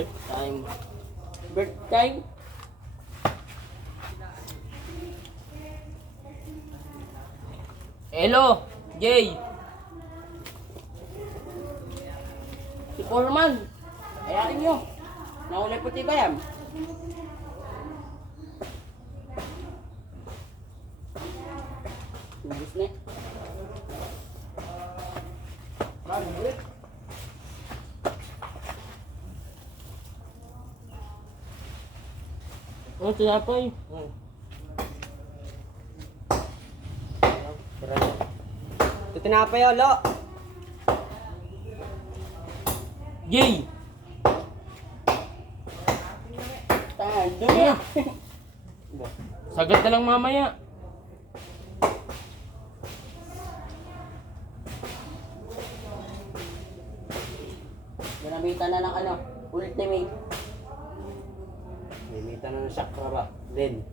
Break time. Break time. Hello, Jay. Si Foreman. Ayakin nyo. Nakulay puti ba yan? Ubus na. Oh, tinapay. Ito tinapay, olo. Jay! Dumi. Sagat na lang mamaya. Ginamitan na ng ano, ultimate. Limita na ng sakra ba? Len,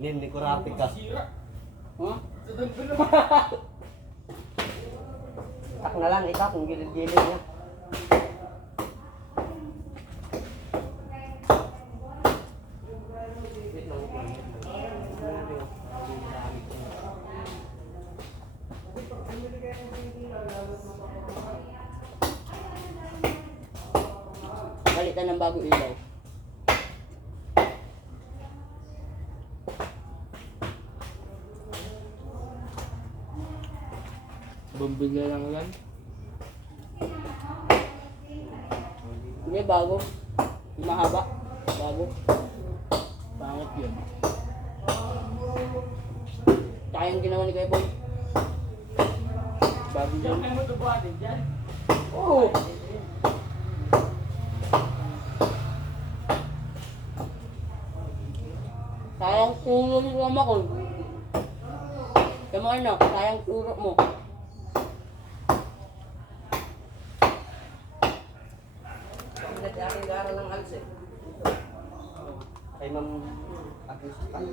ni kurapit ka. Huh? Tak na lang, ikaw kung gilid-gilid niya. Balitan ng bago ilaw. Bumbilya lang yan. Hindi, bago. Mahaba. Bago. Pangit yun. Tsaka yung ginawa ni Kuya Boy. Bago yun. Oo. Sayang turo ni Mama ko. Kaya mo ano, sayang turo mo. Aking gara ng alse. Kay Ma'am Agnes pa.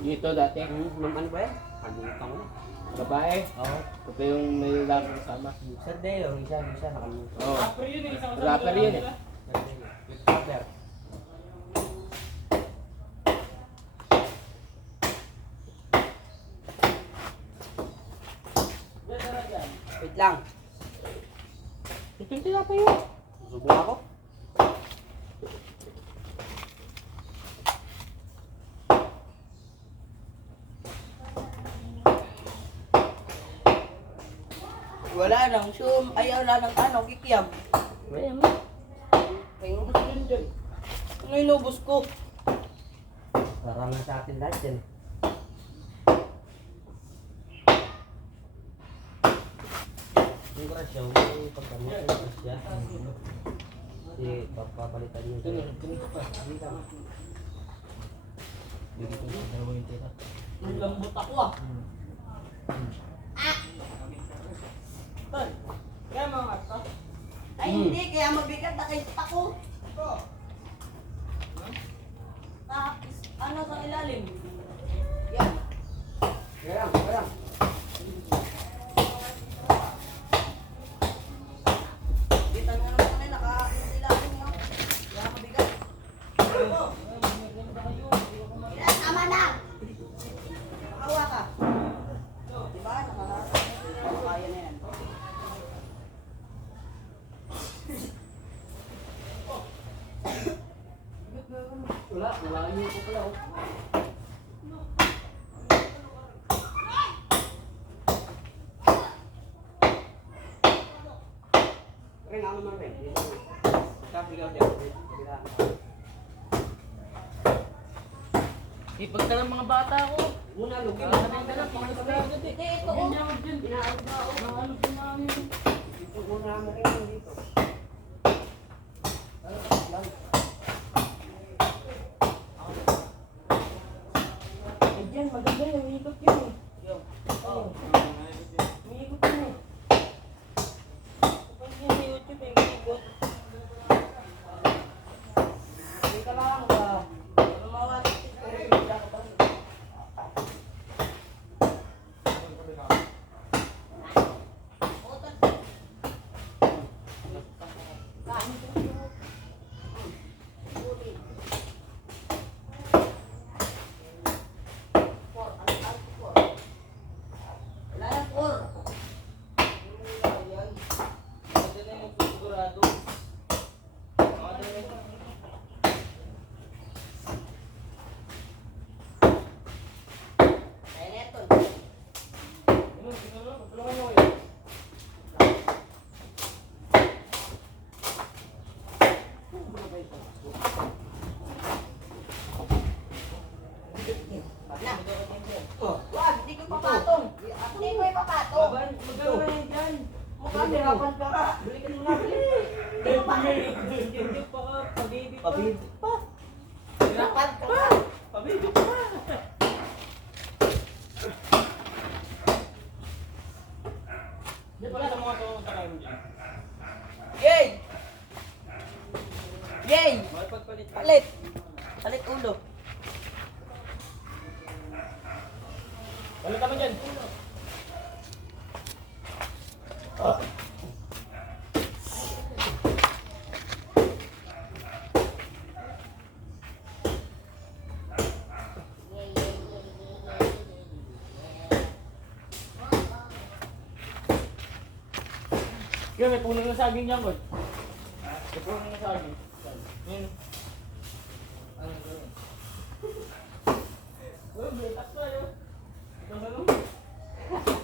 Dito dati. Ma'am ano ba yan? Kalimutan ko na. Babae. Oo. Ito yung may lagi kasama. Sir Deo, isa nakalimutan. Oo. Rapper yun eh. With father. Wait lang. Ito yung tinapay yun. Subong ako. Wala nang sum. Ayaw na ng ano, kikiam. Wala mo. Kaya ubus yun dyan. Ano inubos ko? Parang na sa atin lahat yan. Yung grasya, yung pagkamot yung grasya. Kasi papapalitan nyo sa'yo. Hindi ka. Hindi ko sa dalawa yung tira. Ang lambot ako ah. Tol, kaya mga to? Ay hindi, kaya mabigat na kayo ako. Tapos, ano sa ilalim? Yan. Kaya lang. Kita nyo naman kami, naka-ilalim mo. Kaya mabigat. Ilan, tama na! Nakawa ka. Diba? Kaya na yan. Wala yung ko pala. Rin ako naman rin. Kapigaw din. Ipag ka ng mga bata ko. Una, lugi. Hindi, ito oh. Dito muna mo rin dito. Diyan, maganda yung ikot yun eh. May ikot yun eh. Kapag yun sa YouTube eh, may ikot. Hindi ka lang ba? Lumawa sa TikTok. Wala ka ba? Kain ko. Wag, hindi ko papatong. Hindi ko ipapatong. Magkano na yan dyan? Mukhang hirapan ka ka. Balikan mo na. Hindi pa ka. Pabibig pa. Pabibig pa. Hirapan ka ka. Pabibig pa. Hindi pala sa mga tuwang tayo mo dyan. Yay! Yay! Makipagpalit. Palit! Palit ulo. Balik kami dyan. Yan, may puno ng saging dyan, boy. May puno ng saging. Yan. Ano gawin? Oh, may takto yun. Ito sa loob.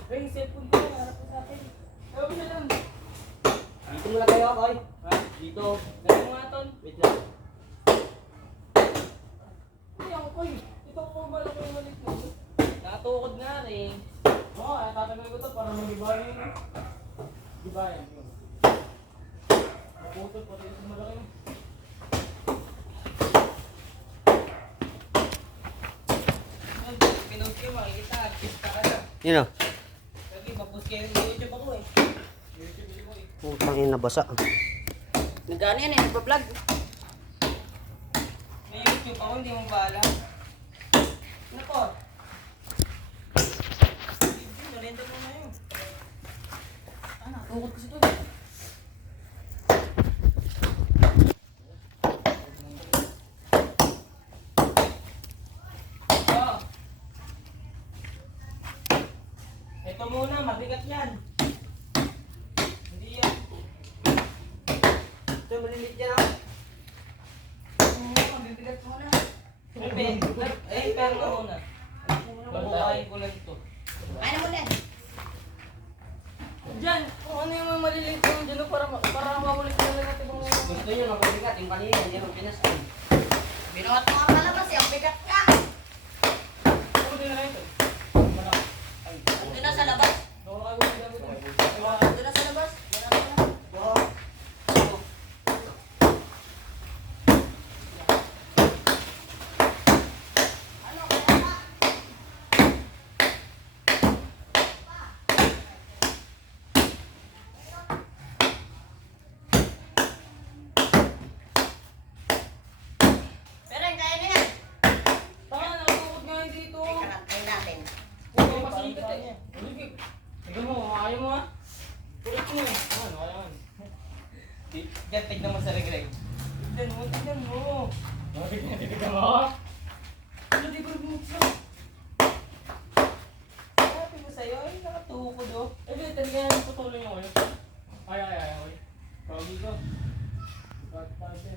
Yung cellphone ko, harap ko sa akin. Ewan ko siya lang. Dito muna kayo, Koy. Ha? Dito. Dali mo nga, Ton. Wait lang. Hindi ako, Koy. Ito ko malaki yung malit mo. Nakatukod nga rin. Oo, tatanggal ko to para mag-ibayan yun. Ibayan yun. Naputol, pati ito malaki yun. Pinost kayo, makikita. Artista ka na. Yun o. Lagi, mapost kayo ng YouTube ako eh. YouTube ko eh. Putang ina, basa. Nagano yan eh, nagpa-vlog. May YouTube ako, hindi mo bahala. Ano po? Hindi, narender mo na yun. Ano, tukot kasi ito. Oh. Ito muna, mabigat yan. Hindi yan. Ito, malilit yan ako. Mabibigat muna. Pero muna. Babahin ko lang ito. Ano mo na? Diyan, kung ano yung mga maliliit mo dyan para makulit na lang natin kung Gusto nyo mabibigat, yung kanina, hindi mo pinasal. Binuhat mo ang palabas eh, ang bigat ka. Ako din na ito. Doon na sa labas. Doon kayo gamit ito. Doon na sa labas. Ano, kaya ka? Pero kaya na yan. Tama, nakatukod nga yun dito. Try natin. Huwag yung masikat eh. Sige. Tignan mo, ayaw mo ha. Tulit mo eh. Ano, ayaw. Diyan, tignan mo sa regreg. Tignan mo, tignan mo. Tignan mo. Ano, di ba mo siya? Sabi ko sa'yo, ay nakatukod oh. Eh, di, talaga putulong ako yun. Ay. Pagi ko. Pagkakasya.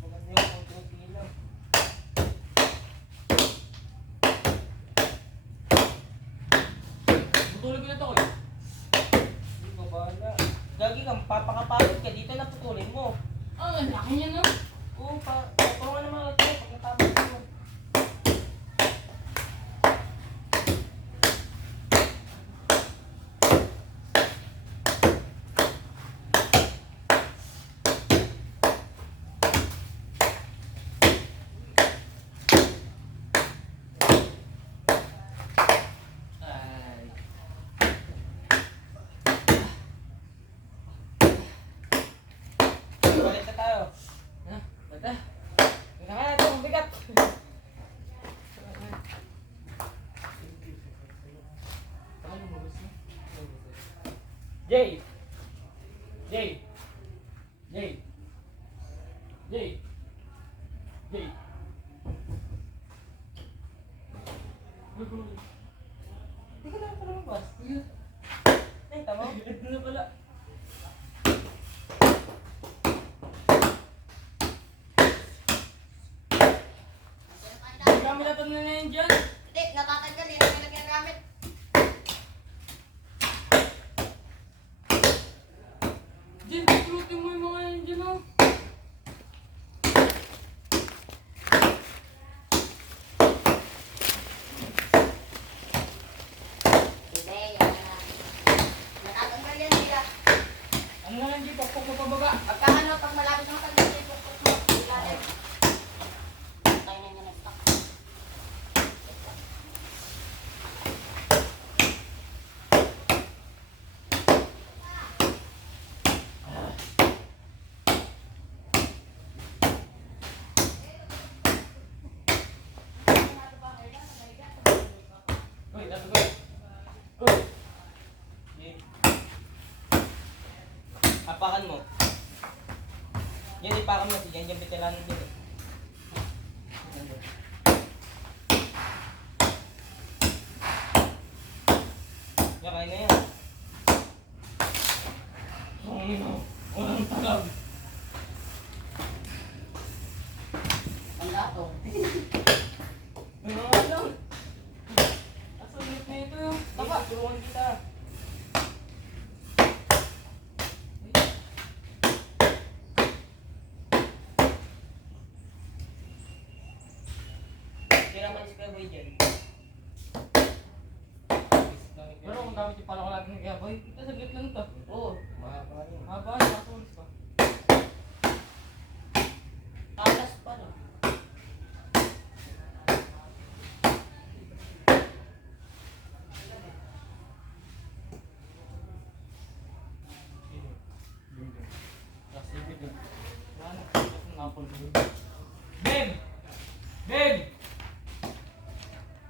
Maganda yung konti lang. Putulin ko na ito ko. Hindi ko bahala. Gagi ka, papakapagod ka. Dito na putulin mo. Oh, laki niya no? Oo, puro nga naman ito. Pag natapos mo. Ay. Balik na tayo. Ha? Bata? Tingnan ka na ito, ang bigat. Jay! Jay! Jay! Jay! Jay! Hindi ka na pala mabas. Ay, tama. Ito na pala. Kami dapat na yan dyan. Hindi, natatanggal yun ang nilagyan gamit. Diyan, pipulutin mo yung mga yan dyan oh. Hapakan mo. Yan, ipakan mo. Yan, yung bitiranan dito. Yan, kaya na yan. Unang talab. Ang gato. Ano nga lang? Asa ulit na ito yung. Tapa, tulungan kita. Tira man si Kuya Boy dyan. Pero kung gamit yung palaka natin ng kaya boy, ito saglit lang ito. Oo, mahaba yun. Haba, nakasulis pa. Talas pa no. Babe! Babe!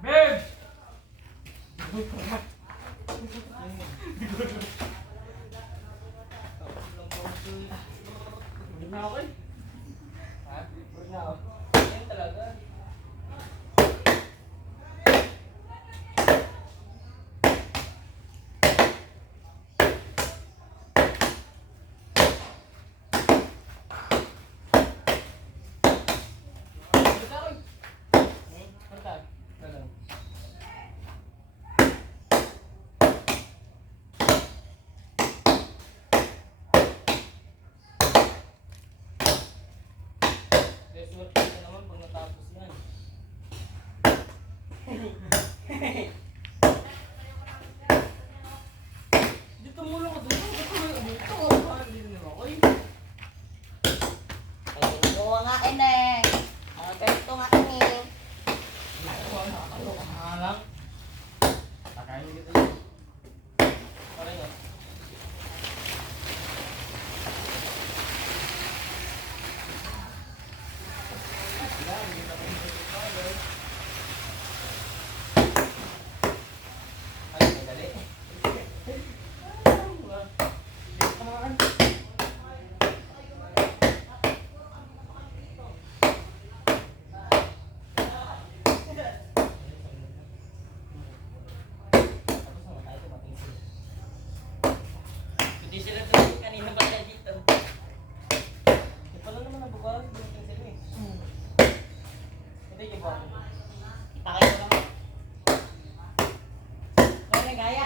Babe! Hindi na ako eh. Ha? Huwag na ako. Yan talaga. Basta ako eh. Basta. Ganun. Resort ka naman pag natapos yan. Dito muna ka doon. Dito. Parang hindi na ako eh. Oo nga eh. Ang ganito nga eh. Nakakaloka nga lang. Takain kita yun. Parang yun. Ay, madali. Hindi sila tumingin kanina pa tayo dito. Di pala naman nabukas, dumating sila eh. Hindi niyo ba? Kita kayo naman. Kaya gaya.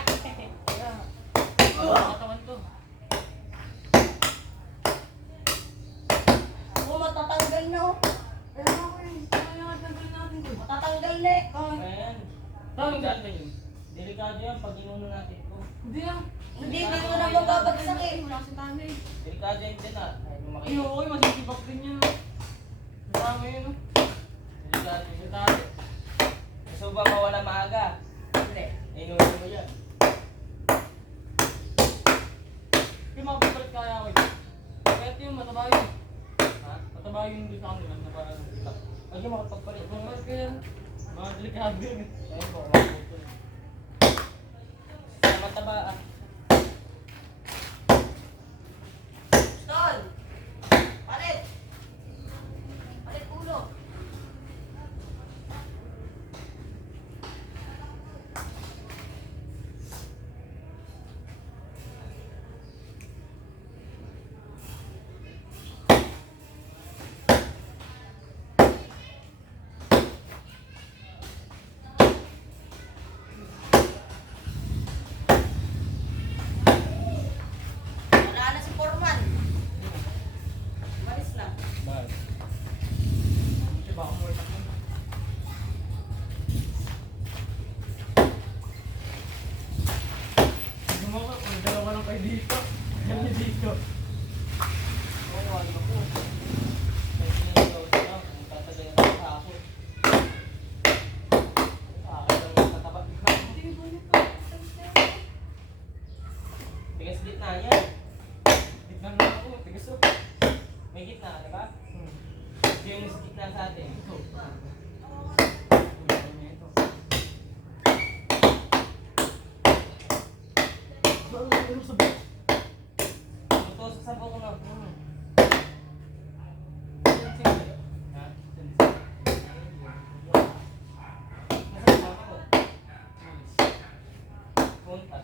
Katawan to. Oo, matatanggal na oh. Kaya ako eh. Kaya nga tanggalin natin to. Matatanggal na eh. Ayan. Delikado yun. Delikado yan pag inuno natin ito. Hindi ah. Hindi mo na mababagsak eh. Wala kasi tayo eh. Delikado yan din ah. Ay, Iyo, makikita. okay, masisibak din yan. Marami yun oh. Delikado yun. Dati. Gusto ba mawala maaga? Hindi. Inuno mo yan. Kaya makapalit kaya ako eh. Kaya ito yung mataba yun. Ha? Mataba yung doon sa kanila na parang itak. Huwag yung makapagpalit. Mas kaya mga delikado yun eh. Ayun po, makapagpalit. Sa mataba ah. Stol! Palit! Palit ulo! Wala na si Foreman. Malis na. Bye. Diba ako mo itak mo. Gumawa ko, kung dalawa lang kayo dito. Kami dito. Oo, ano po. May sinagaw sila. Kung tatagay na sa ako. Sa akin lang yung tataba. Tigas gitna yan. Tignan na ako, tigas oh. May gitna, di ba? Yung sa gitna sa atin. Ito. Buto sa Sasabaw ko na. Ha? Nasaan ako? Punta.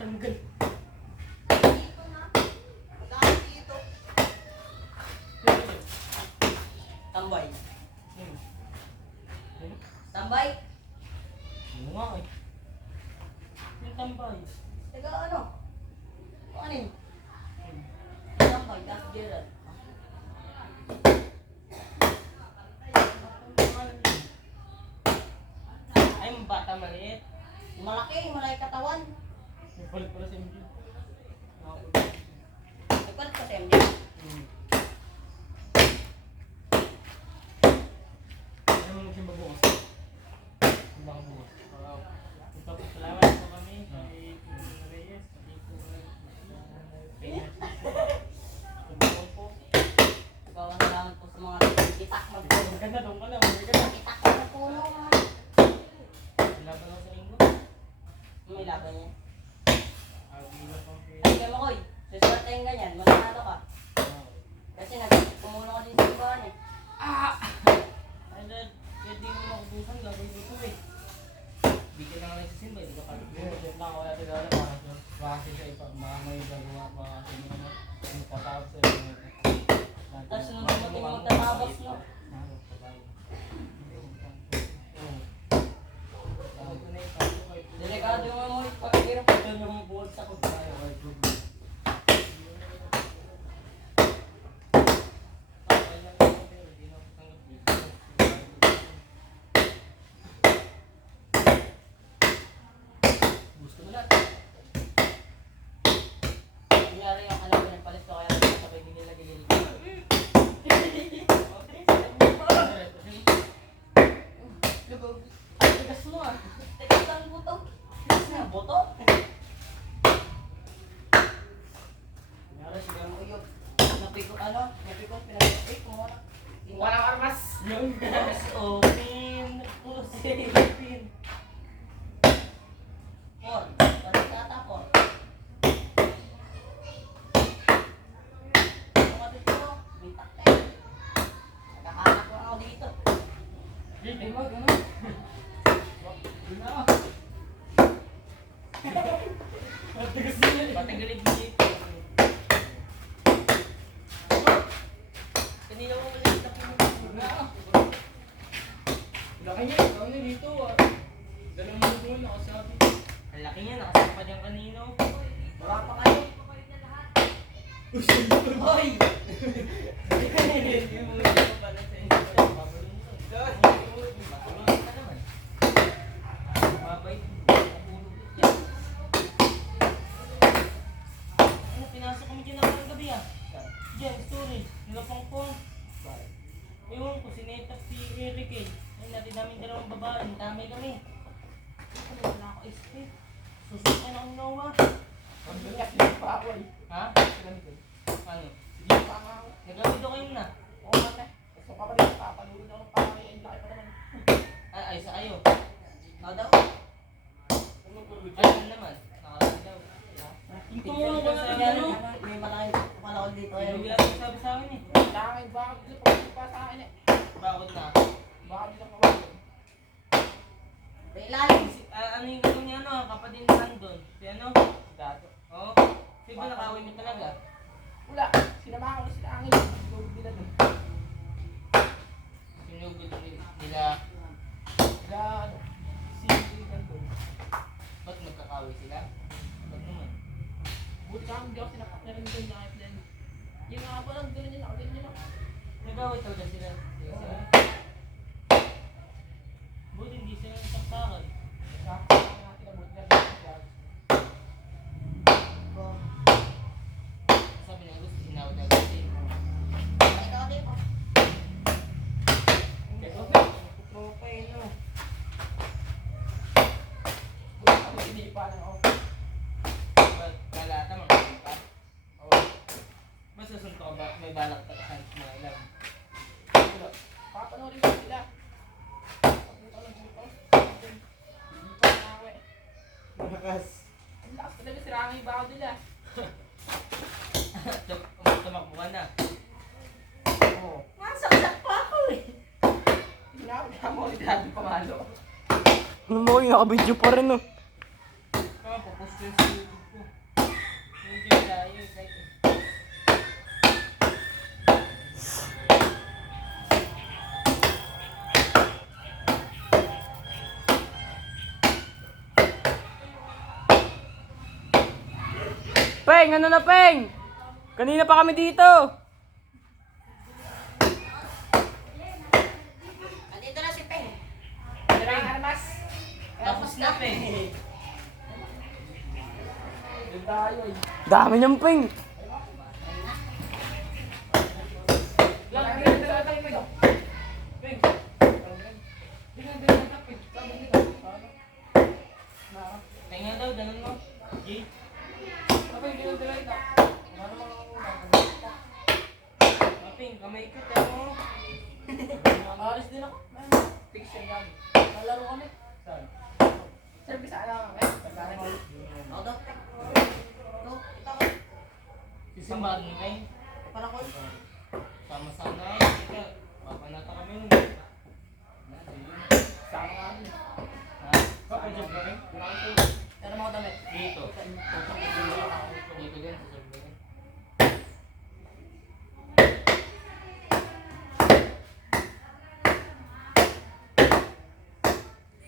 Tanggal. Tambay. Hmm. Tambay? Ano nga eh? Yung tambay. Taga ano? Ano yun? Tambay, that's Gerald. Ay, yung bata maliit. Malaki katawan. May palit pala sa MJ. Nagpalit ka sa MJ. Hmm. Ano mo siya babukas? Ang baka bukas. Tapos salamat po kami kay Pino Reyes. Tumulong po. Ikaw ang salamat po sa mga titak na puno. Maganda doon ka na. Maganda. Titak na puno. Laban lang sa linggo. May laban niya. Agila pang kaya. Ay, kaya Makoy. Suswerte yung ganyan. Mananalo ka. Kasi nagpumulong ka din sa simbahan eh. Ay, kaya di mo makubusan. Gagawin ko ito eh. Bigyan lang lang sa simba. Hindi ka pala. Diyan lang ako natin dala para kasi sa iba, may gagawa pa kasi yung tatawag sa inyo. Tapos nung dumating yung magtatapos no. Delikado yung mga Makoy. Pagkakirap ko doon yung buwag sa kong tayo. Gusto mo lang. Nangyari yung alam ko nagpalit ko kaya sabay din nila gigil. Ay, tigas mo ah. Tigas ang buto. Tigas na buto. Nangyari siya ng uyog. Napikot pinag-pik mo na. Walang armas. Yung gas open. Pusin open. Por, balik ka ata, por. Kapatid ko, may takte. Nagkakanak lang ako dito. Ay, wag, ano? Yun na ako. Tigas mo yan. Patagalig mo dito. Kanina mo maliit na Na. Laki niya, ikaw na dito ah. Dalawang mo doon, nakasabi. Ang laki niya, nakasapa dyan kanino. Wala pa kayo. Hoy! Yung mga ito pala sa inyo. Pabalong mo. Matulog ka naman. Mabait. Matulog yan. Ano, pinasok kami dyan ng gabi ah. Diyan, storage. Nilapang phone. Ewan ko, sinetap si Eric eh. Ay, natin namin dalawang babae. Tamay kami. Ano, wala ako SP. Susukan akong Noah. Ang bigat din pa ako eh. Ha? Sinamit eh. Ano? Sige pa nga ako. Nagawid ako yun na. Oo nga te. Gusto ka pa rin, papaluin ako ng pangay. Ang laki pa naman. Ay, sa kayo. Ako daw. Ayun naman. Nakalaki daw. Yung tumulong ka na Nangyari, ano? may malaking panahon dito. Ay, Ayun. bigla siya sabi sa akin eh. Langit, bakit dito pa sa akin eh. Bakit na? Baka dito kawagin. May ilalim. Ano yung ano niya ano, kapatid ni Sandon? Si ano? Dato. Oo. Di ba nakawin mo talaga? Wala. Sinamahan ko na sila angin. Lugod nila doon. Sinugod nila. Sila ano. Sige doon. Ba't magkakawin sila? Ba't naman? Buti kami hindi ako sinapak na rin doon. Yung nga pa lang, gano'n yun ako. Ganyan yun ako. Nag-away talaga sila. Buti hindi sila nasaksakan. Sakto lang natin abot na siya. Sabi niya gusto, hinawag na kasi. Okay, no. Ako hindi pa lang ako. Kalata, mga kumpa. Oo. Masusunto ka ba? May balak ka sa mga ilang. Papanoorin ko sila. Papunta lang dito. Hindi pa na ako eh. Malakas. Ang lakas talaga sirang yung baho nila. Tumakbo ka na. Oo. Masaksak pa ako eh. Namoritada pamalo. Ano mo yung nakabidyo pa rin oh. Kaya papost ko yung sa YouTube ko. Hindi tayo. Kahit Peng! Ano na Peng? Kanina pa kami dito. Andito na si Peng. Sirang armas. tapos na pa eh. Doon tayo eh. Dami niyang Peng. Lang, hindi na tayo kayo. Bing. Hindi na tayo kayo. Sabi nila. Tingnan daw, ganun mo. G. Sabi hindi na tayo kayo. Ano mga Maping, kamay ko. Pero Alis din ako. Fix yan yan. Nalaro kami. Saan? Service ala kami. Pagkain mo. Ako daw, Peng. No, ito ko. sisimbahan mo kayo. Parang ko. Sama-sama. Papanata kami nun. Sama kami. Ha? Kapag-job kami? Pero mga damit. Dito. Dito din, sa job din.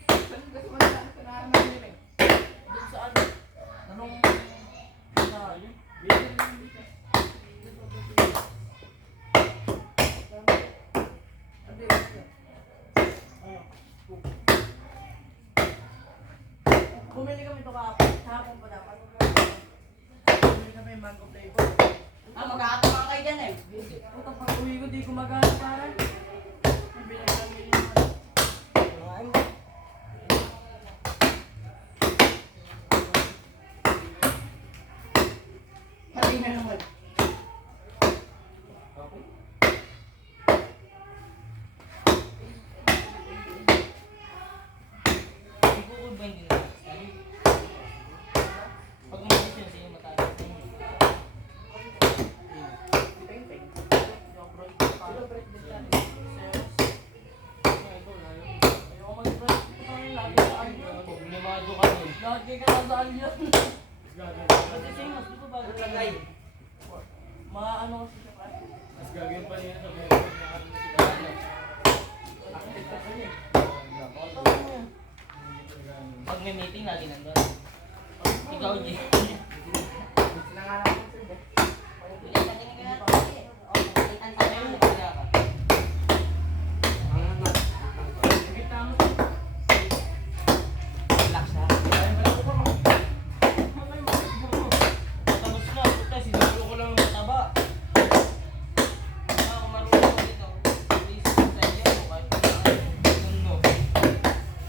Saan gusto mo na naman nila eh? Doon sa ano? Anong... sa... Bumili kami ito kahapon pa dapat. Bumili kami mango flavor. Ah, magkakatawa kayo dyan eh. Puta, pag uwi ko, di gumagana parang. Bibili kami yung Pati na naman. Ibukod ba hindi na? Pag umalis yun, sa'yo matalas sa inyo. peng-peng. Yung bro, Sino president yan? ayoko mag-brush. Ito kami lagi sa alyon. Problemado ka nun. Lagi ka sa alyon. Kasi sa'yo, di ba bago lagay? Mga ano kasi siya pa. Mas gagawin pa niya sa mga ano. Active ka rin eh. Pag may meeting, lagi nandun. Ikaw, G. Sinangalan ko sir. Ulit natin yung kaya kasi. O, pagkalitan tayo. Ayun, wala ka. Nakita mo sir. Relax na. Ayun pala ko pa mo. Tapos na, puta, sinulo ko lang ng mataba. Kung marunong ko dito, please, sa iyo, kahit ano,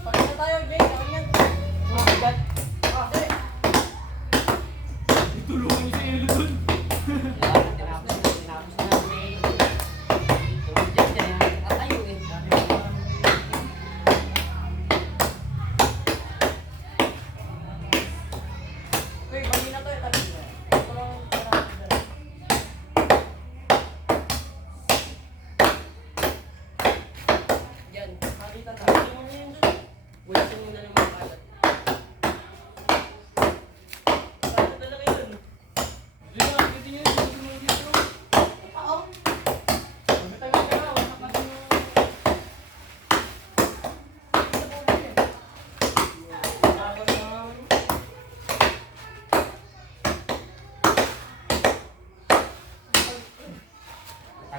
Pag na tayo, Jay. Gawin yan. mabigat. Tulungan si Elo dun. Tinapos na namin. Diyan, diyan. Tatayo eh. Okay, pagi na to eh. Tabi. Ito lang ang parang- Yan, makita tayo. Hindi mo na yun dun. Bulisin mo na lang mga kalat. Paano talaga yun? Yun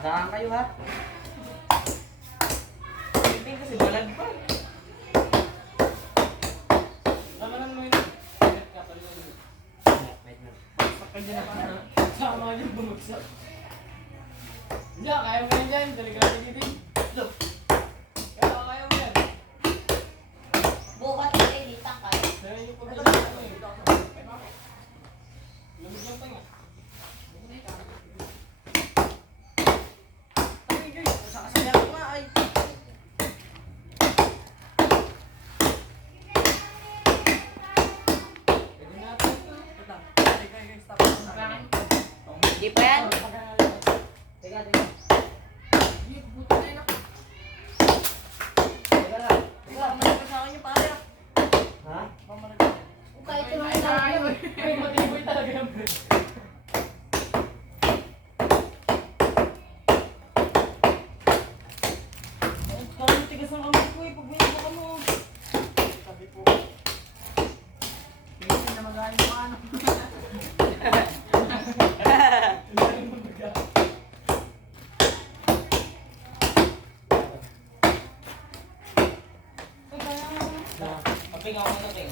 Dahan kayo ha. Hindi kasi balag pa. Lamanan mo yun. Wait na. Sama yung bumagsak. Diyan, kaya mo yan dyan. Talagang tigitin. Look. Kaya mo yan. Bukas na rin, itang ka. Kaya yung pagkakita mo eh. Lamig lang pa nga. Ay, guys, sasaya ko nga ay. Pwede natin ito. Hindi pa yan? Teka, teka. Buto na yun ako. Teka lang. Bumalik ka sa akin yung pare. Ha? Kahit ito Ay, ay, ay, matibay talaga yung bread. Parang tigas ang kamay ko eh. Pag binaba ka mo. Sabi po. Tingin na magaling mo ano. Kaping ako na ping.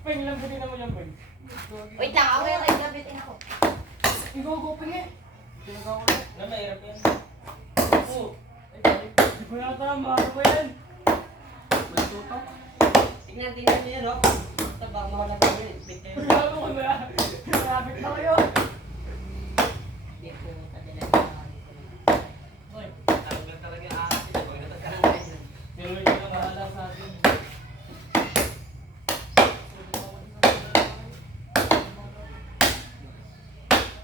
Peng lang din naman yung peng. Wait lang, ako yung nagkabitin ako. Ikaw go peng eh. Tinagawa ko na. Na mahirap yan. Oo. Di ko yata mahal ko yan. May tutok. Tingnan niyo yan, oh. Tabang mawala pa rin. Bit kayo. Gago ko na. Malapit na kayo. Hindi ko talaga. Hoy. Tawag lang talaga yung ahas. Huwag na tagkaroon kayo. Sino yung bahala sa atin?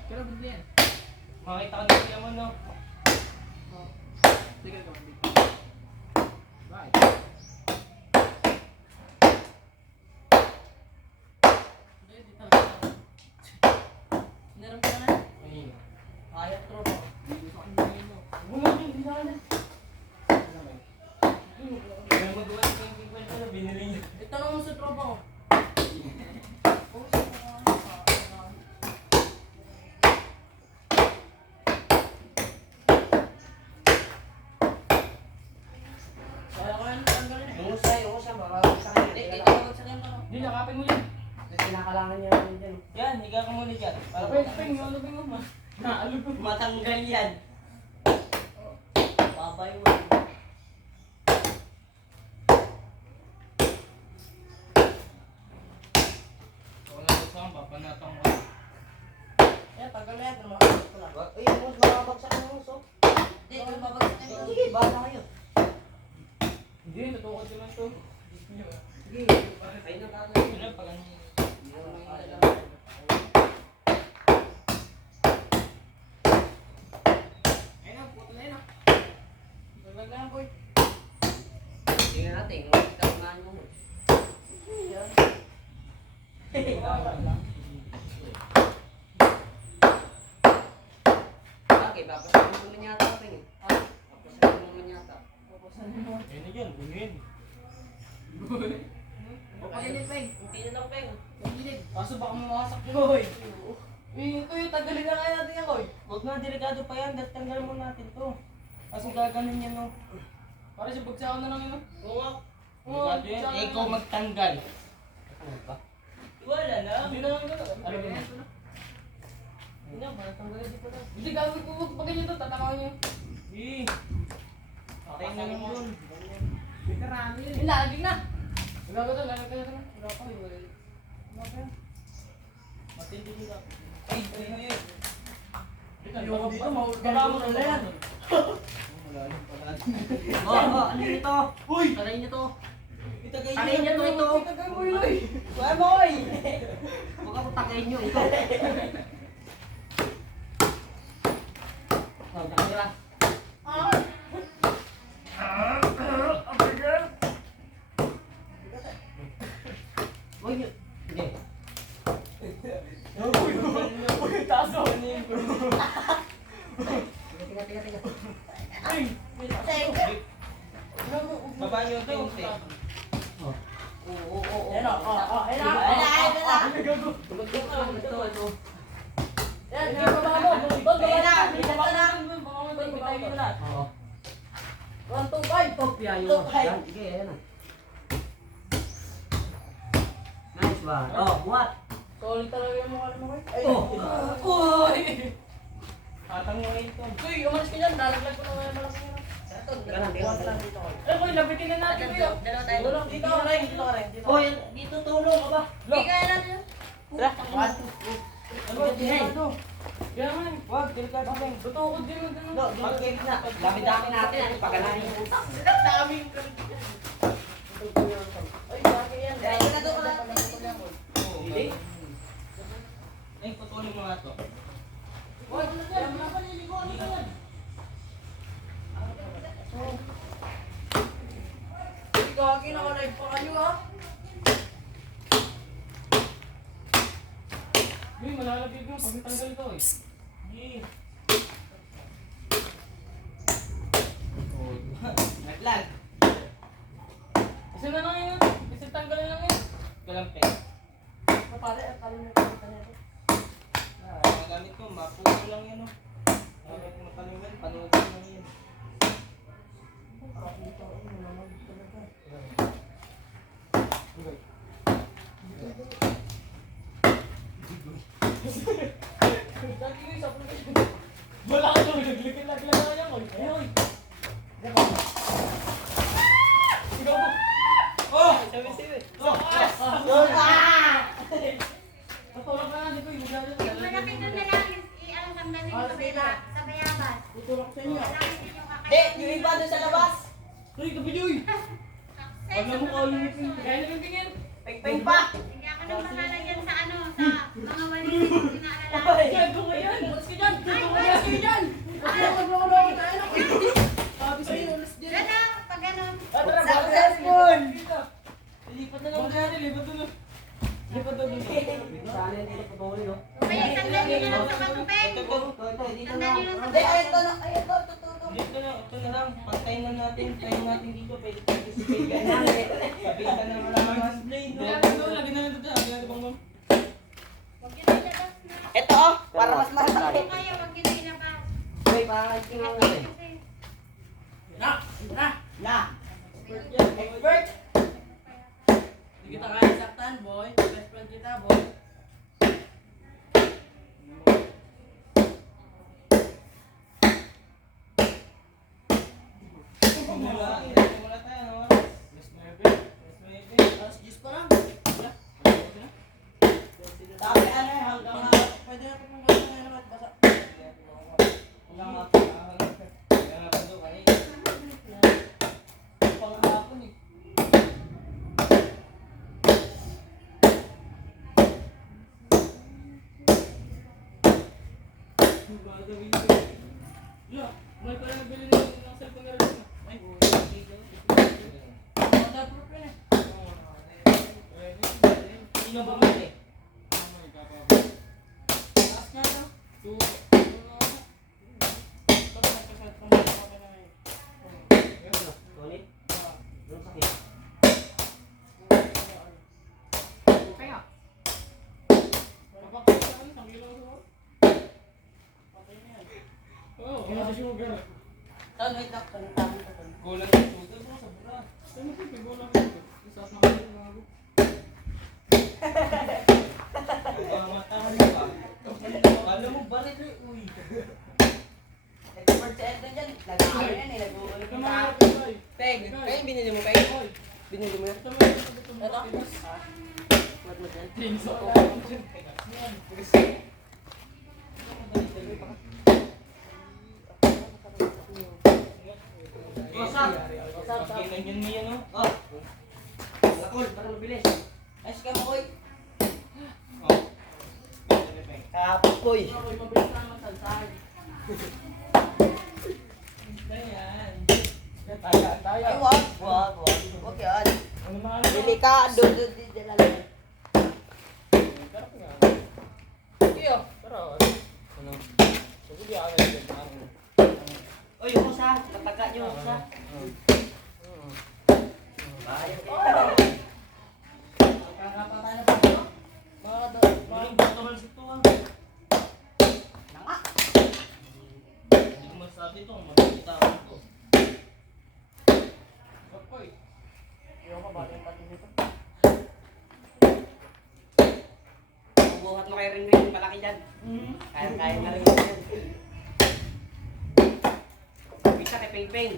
Pero hindi yan. Makita ka na siya mo no. Sige ka, hindi. Bye. Hindi, di talaga. Meron pa na. Ayun. Ayat tropa. Hindi ko kanina mo. Bumagin, di na. Kaya magawa sa yung kwento na binili niya. Itanong mo sa tropa ko. Kaya ko yan, tanggalin eh. Yung usa, baka sa kanya. Hindi, Teka ito lang. magsakin pa. Hindi, yakapin mo yan. Kinakalangan niya lang dyan. Yan, higa ka muna dyan. Para Peng, peng, ano peng mo? Naalog ko. Matanggal yan. Babay mo. wala ko saan, papanatang ko. Yan, tanggal na yan. Tumakot ko lang. Uy, yung mus, makakabagsak ng mus, oh. Hindi, may babagsak na yun. Sige, bahala kayo. Hindi, natutukod ko lang ito. Sige, ayun na tayo. Ano pag ano? Ayun na, puto na yun ah. Tagal na yan, boy. Tingnan natin, kung tatamaan mo. Bakit? Papasakin mo naman yata ako eh. Papasakin mo naman yata. Yan na dyan, bunuin. Papaginit, peng. Hindi na lang, Peng. Papaginit. Kaso baka mamasak yun, boy. Ito yung tagalin na kaya natin yan, boy. Huwag na, delikado pa yan. Dahil tanggal mo natin to. Kasi gaganon yan no. Para sa bagsakan na lang yun, oh. Oo nga. Delikado yan. Eh, ikaw magtanggal. Ano ba? Wala na. Hindi na lang gano'n. Alam mo na. Hindi na, parang tanggalin di pa na. Hindi, gagawin ko pag ganyan to, tatamakan niyo. Eh. Patay na lang dun. May karami yun. Yung laging na. Gago to, lalagay ka na. Wala pa, wala. Wala pa yan. Matindi nila. Ay, ay, ay. Ayoko dito, mahulog Baka mo na yan. Malalim pala. Ano ito? Uy! Taray niyo to. Itagay Taray niyo to ito. Tagay mo yun, oy. Wala mo, oy. Huwag ako tagayin niyo ito. Oh, tira. Uy, hindi. Uy, taas mo. Tiga. Teng. Baba niyo ito yung tape. Oo. Yan o, ayun na. Ayun na. Gago. Ito. Yan, yan, baba mo. Doon, Ayan na, baba bilang ka na. Oo. 1, 2, 5. Kopya yung Top high. yan. Sige, ayan na. Nice one. Oh, buhat. Solid talaga yung mukha mo kayo. Ay, Oh. Uy! Atang mo ito. Uy, umalis ka dyan. Lalaglag ko na ngayon malaki na. Teka lang, teka lang. Ay, Uy, labitin na natin kayo. Dalawa tayo. Dito lang, dito ka rin. Dito ka rin. Dito. Oh, dito tulong ka ba? Hindi kaya natin. Tara, Ano ba din? Yan man. wag, delikado lang. Tutukod din mo dun. Pag-game na. Dami-dami natin. Ano pagkanahin yung utak? Daming Ay, laki yan. Diretso na doon ka na. Hindi. Ay, putulin mo nga to. Uy, yan, mga paliligo. Ano ka yan? Uy, gagi, naka-live pa kayo ha. Uy, malalagay mo pag natanggal ko eh. Hindi. Naglag. Isa na lang yun. Isa tanggal lang yun. Galampe. Kapare, at talo mo yung kita nito. Ang gamit ko, maputo lang yan oh. Gamit mo talingan, panugan lang yan. Dati ko yung sa application. Wala ka nung naglikit-lag lang yan. Ayun. Ikaw mo. Oh! Sabi-sabi. Oh! Patulog ka na, di ko yung magdali. Malapit doon na lang, i-ano sandali Ah, sa bayabas. Tutulog sa inyo. Malapit din yung Hindi, yung iba doon sa labas. Uy, kapijoy! Wala mo kalimit yun. Kaya namin tingin. Peng-peng pa. Hindi ako nang bahala dyan sa ano, sa mga walis ko pinaalala. Ay, gago ka yan! Ulas ka dyan! Gago ka yan! Sige dyan! Wala ka tayo. Sabi sa'yo, ulas dyan. Diyan na, pag ano, Successful. Lipat na lang dyan. Lipat na lang. Lipat na lang. Sana hindi na pabawali, no? kaya sandali na lang sa patupeng. Ito, ito. Ito, dito Sandali na. lang sa Hindi, ayun to patupeng. na. Ayun to, tutulong. Dito na, ito na lang. Pantayin na natin. Tayo natin dito. Pwede participate ka na. Kapitan na malaman. Lagi na lang dito. Lagi na bang bang. Huwag yun na ilabas na. Ito oh, para mas Kung malaki. kaya, huwag yun na ilabas. Uy, parang tingnan natin. Kasi, Na! Na! Na. Expert. Hindi kita kaya saktan, boy. Best friend kita, boy. Mula tayo, no? Best friend. Alas 10 pa lang. Sabi ano eh, hanggang Pwede na pag mga ngayon at basa. Panghapon eh. Yeah, may pala nabili ng cellphone na rin. Ay, waterproof yun eh. Sino ba ba eh? Taas nga no? Solid. Yung sakit. Kaya. Kapag sa akin, isang kilo ko. Patay na yan. Oo, kaya sa sugar. Ton, wait lang. Ton, tama ko, ton. Kulang yung sugar mo sa bura. Ay, magpipigo lang ako. Isaas na kayo, gago. Alam mo, balit eh. Uy. Expert sa ito dyan. Nag-aaral yan eh. Nag-uulit Ito yung mga tao. kapitay. Peg. Kaya binili mo, Peg? Oy, Binili mo yan? ito mga kapitay. Mat-mat yan. Drinks ako. Ganyan mo yan, no? Oh. Lakol, para mabilis. Ayos ka mo, oy. Oh. Kapoy. Oy, mabilis na magsalsay. Ay, wag. Wag, wag. Wag yan. Ano mga Delikado. Dito lang. Iyo. Ano? Sige, ako na. Uy, yung usa. Kataga yung usa. Kakapatay na pa ito. Mga Maling botol sa ito, ah. Bubuhat mo kay Ring Ring, malaki dyan. Kaya na rin yan. Bisa kay Ping Ping.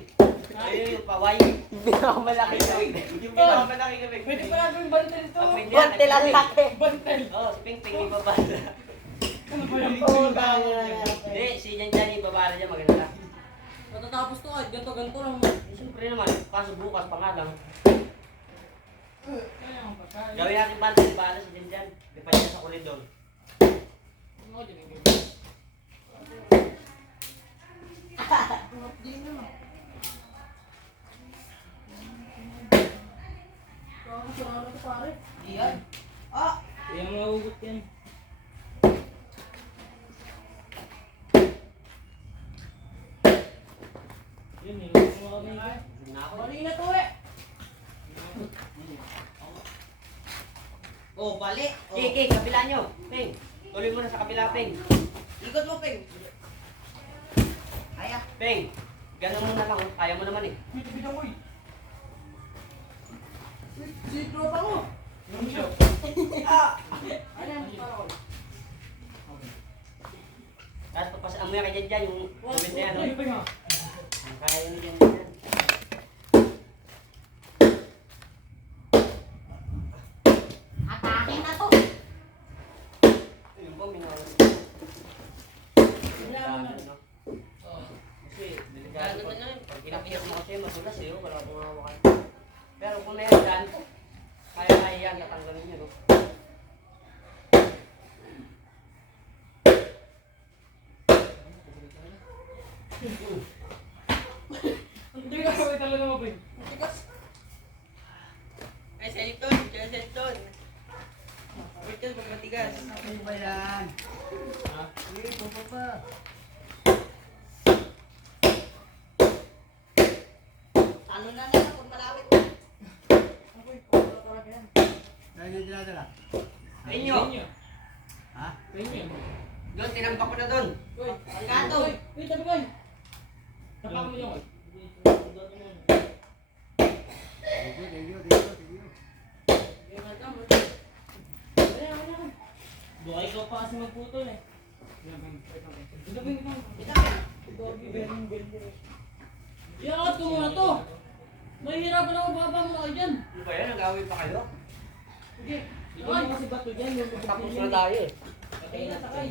Ayun yung paway. Pinakamalaki yun. Yung pinakamalaki kay Ping Pwede Ping. pala gawing bantel ito. Bonte lang laki. Bantel. Oo, si Ping Ping yung babala. Oo, kaya na. Hindi, si Jan Jan yung babala dyan maganda. Matatapos to kahit ganito lang. Siyempre naman, kaso bukas pa nga lang. Kaya ang pagkain. Gawin natin bundle, bahala si Jan Jan. Di pa niya sa koridor. Ano dyan yung Di na. Kaya sarado ko pare. Iyan. Ah! Kaya mahugot yan. Yun, niluto mo kami. Mali na to eh. Oh, balik. Oh. Sige, kabila nyo. Ping, tuloy mo na sa kabila, Ping. Ikot mo, Peng. Aya. Ping, ganun mo na lang. Kaya mo naman eh. Bita-bita ko eh. Si tropa ko. Yung siya. Ano yan? Para ko. Tapos papasaan mo yan kay Jan Jan, yung tubig na yan. Ano No? pa nga? Kaya ni Jan Jan. Atake na to. Yun po, minawala. No? Kasi, delikado pag pinapiyak mo kasi madulas eh, wala akong hawakan. Pero kung meron dyan, kaya yan, natanggalin nyo, no? Hindi ka kawin talaga mo, Ping. Ay, seliton. Diyan seliton. Wait yun, pag matigas. Ano ba yan? Ha? Sige, pupa pa. Talo na nila pag malapit. Lagi dinadala. Inyo! Ha? Inyo. Doon, tinampak ko na doon. Uy, Gato. uy, tabi ko eh. Tapak mo yung Thank you. Buhay ka pa kasi magputol eh. Ito, Ping, ito. Ito, Iangat ko muna to. Mahihirapan ako baba mo kayo dyan. Ano ba yan? Nag-away pa kayo? Sige. Ikaw mo kasi bato dyan. Yung Tapos na tayo eh. Sakay na, sakay.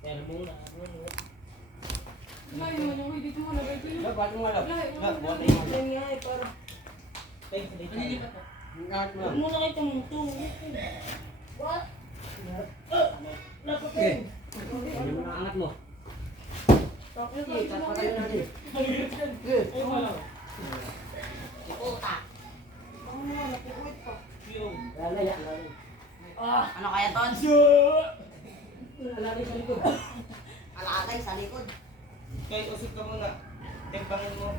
Pero muna. Sakay mo, uy, dito mo, lagay ko yun. Ba't mo alam? Wala, wala. Buhat na yung Yan nga eh, para. Malilipat ako. Ingat mo. Huwag mo na kita mong to. What? Lapot Okay. Ano mo naangat mo? Tapos Sige, papatayo natin. Ay, wala. Puta. Lalaya, lalaya. Ano kaya, Ton? Lalaya sa likod. Alatay sa likod. Kahit usog ka muna. Tempangin mo.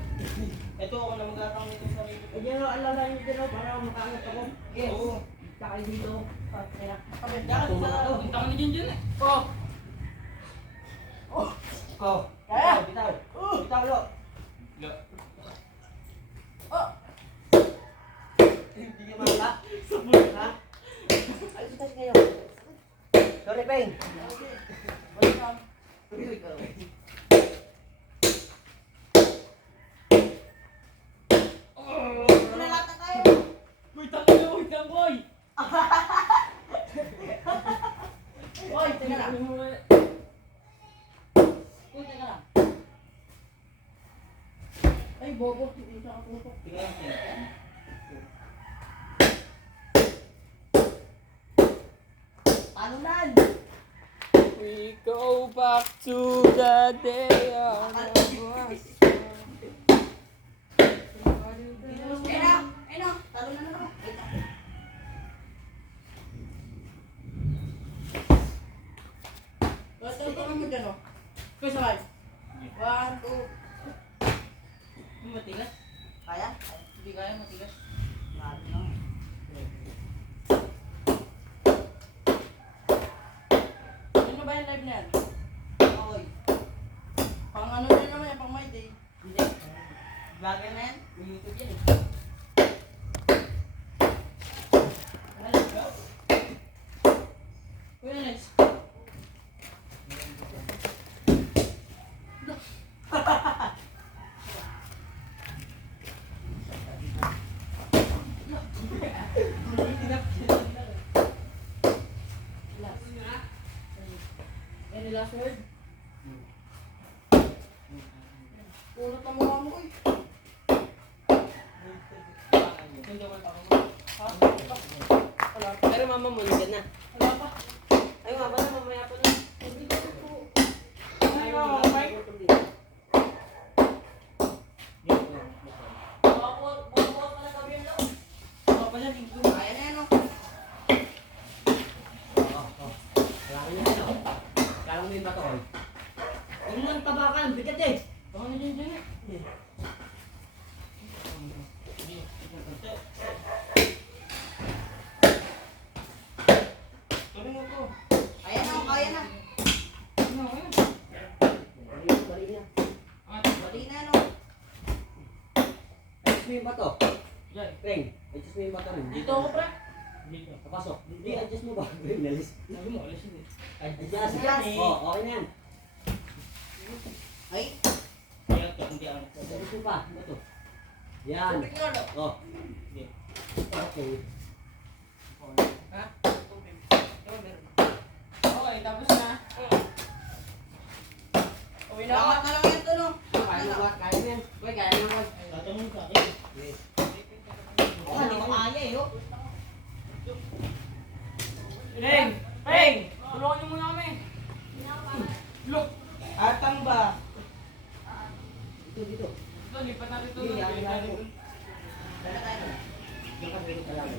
Ito ako na magkakang nito sa sarili ko. Ayun, alala niyo din para makaangat ako. Yes. Oo. Tsaka dito. Kaya. Dapat sa ito. Ang tama ni Jun eh. Oh! Ko. Kaya. Bitaw. Bitaw, lo. Lo. Hindi niya mawala. Ha? Ayos kasi kayo. Sorry, Peng. Nalata tayo. Uy, tangan na, uy, tangan, boy. Hoy, teka lang. Uy, teka lang. Ay, bobo. Isa ka puto. Tingnan natin. Talunan. We go back to the day of Ayun na. Talunan na ako. Wait lang. Tutukan mo dyan, oh. Kuya, sabay. 1, 2. Matigas? Kaya? Hindi kaya matigas. Grabe na. Ano ba yung live na yan? Okay. Pang ano din naman yan, pang my day. Hindi. Vlogger na yan? YouTube yan eh. Kuya, ni last word. Kulot na mukha mo eh. Pero mama mo, nandiyan na. Wala pa. Ay, mama na, mamaya pa na. Ay, mama, Mike. Bukas pa na gabi yun lang. Kaya na yan oh. Kailangan niya ito. Kailangan mo yung bato. Huwag mo ang tabakan, bigat eh. Baka na dyan eh. Tuloy mo to. Kaya na oh, kaya na. Bali niya. Bali na no. Adjust mo yung bato. Yan. Peng, adjust mo yung bato rin. Dito ako, pre. Dito. Papasok. Hindi, adjust mo ba? Nalis. Sabi mo, alis yun eh. Adjust. Adjust. Oo, okay na yan. Ay, Kaya ito, hindi ako. Adjust mo pa. Bato. Yan. tubig nga no. Oh, Hindi. okay. Ha? Tubig. Okay, tapos na. Uwi na ako. Langat na lang yan to no. Kaya mo ba? Kaya mo yan. Boy, kaya mo yan. Tatanong ka akin. Oo, hindi ko kaya eh oh. Peng! Peng! Tulungan niyo muna kami. Look! Atang ba? Dito, dito. Ito, lipat natin ito. Hindi, yan, yan po. Dala tayo. Yung kapatid ka lang.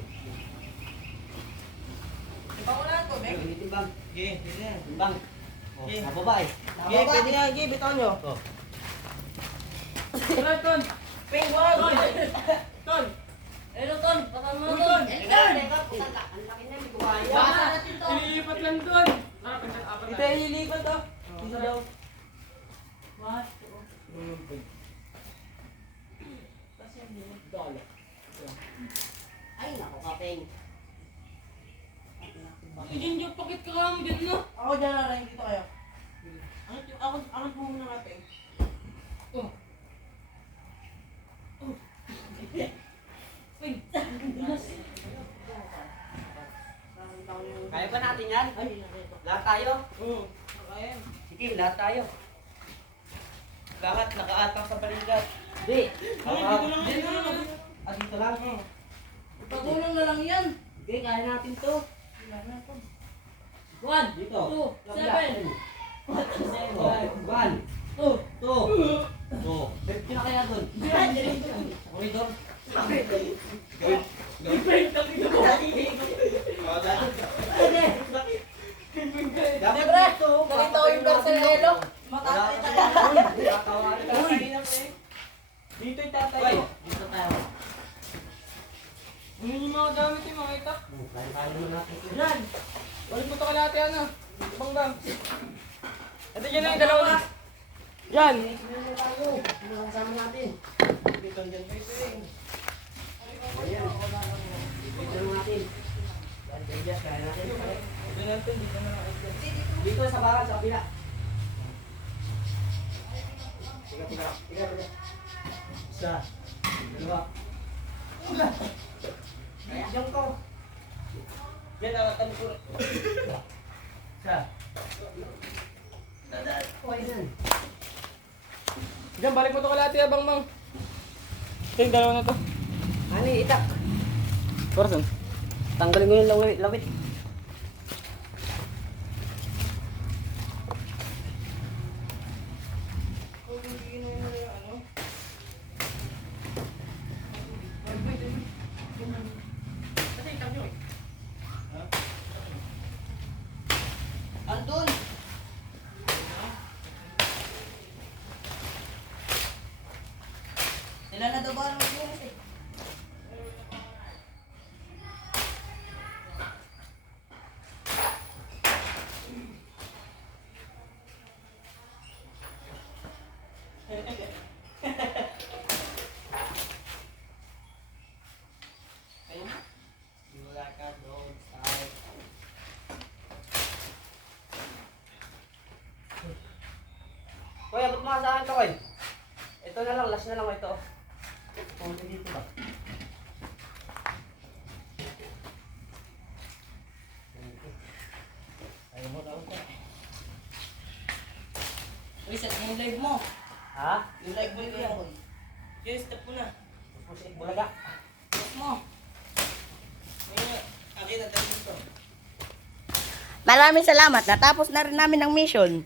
Iba ko lang tubig. Yung timbang. Sige, sige yan. Timbang. Oh, Okay. nababa eh. Sige, pwede nga. Sige, bitaw nyo. Oh. Tara, Ton! Ping, wag! Ton! Hello, Ton! Patan mo, Uy, Ton! Elton! Ang laki na, hindi ko kaya. Basa natin to. Ililipat lang, Ton! Tara, apat Ito yung lilipat to. Isa daw. What? Ay, naku kapeng. Diyan yung pakit ka kami dyan, no? Ako dyan na rin, dito kayo. Angat mo muna kapeng. Oh. Oh. Uy! Kaya ba natin yan? Lahat tayo? Oo. Kaya. Sige, lahat tayo. Lahat nakaatang sa balikat. Hindi. Dito lang. Ah, dito lang. Patulong na lang yan. Sige, kaya natin to. One! Dito. Two! Kabila. Seven! Oh, one. Two! Two. Two. Sino kaya dun? Corridor. Dami pre, ganito yung Garcelelo. Matatay talaga. Dito yung Uy, tatayo. dito tayo. Ano yung mga gamit yung mga itak? Kaya naman natin. Yan! Balik mo ito kalahati, ano? Banggang. Ito dyan lang yung dalawa. Yan. Ano ang kasama natin? Dito dyan pa ito eh. Ayan. Dito lang natin. Kaya natin. Dito natin, dito na ako dyan. Dito sa bakan, sa kabila. Tiga. Isa. Dalawa. Diyan ko. Yan, nakatan ko. Isa. Okay yan. Diyan, balik mo ito kalahati, Banggang. Ito yung dalawa na to. Ano yung itak? Person. Tanggalin ko yung lawit. Andun. Sila na daw ba ang magbukas eh? Wala ka doon. Out. Kuya, ba't mga sa akin to, Koy? Ito na lang, last na lang ito. Pumunta dito ba? Ayaw mo daw ito. Reset mo yung live mo. Ha? Yung live mo yan. Yan, step mo na. Pusik bulaga. Reset mo. Ngayon, akin na dito. Maraming salamat. Natapos na rin namin ang mission.